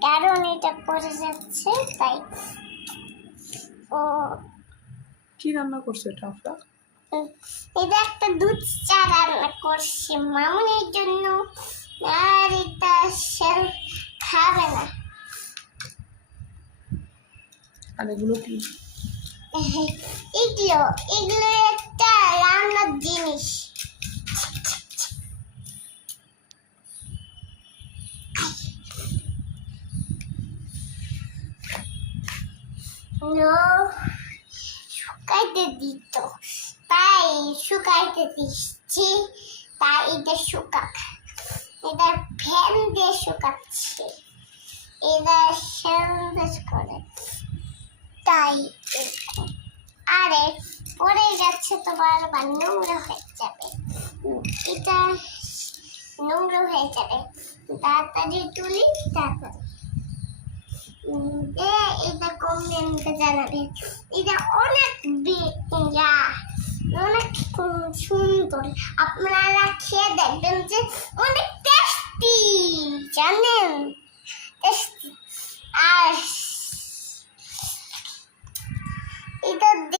কারণ এটা পড়ে যাচ্ছে তাই। ও। কি রান্না করছ এটা আফরা এটা একটা দুধ চা রান্না করছি মামুনির জন্য। আর এটা সে খাবে না। আর এগুলো কি? এগুলো এগুলো শুকাইতে দিত। তাই শুকাইতে দিচ্ছি। তাই এটা শুকাক। এটা ফ্যান দিয়ে শুকাচ্ছে। এটা সন্দেশ করে। তাই। আরে, পড়ে যাচ্ছে তো বারবার নোংরা হয়ে যাবে। এটা নোংরা হয়ে যাবে। তাড়াতাড়ি তুলি, তাড়াতাড়ি। জানাবেন এটা অনেক অনেক সুন্দর। আপনারা খেয়ে দেখবেন যে অনেক টেস্টি জানেন?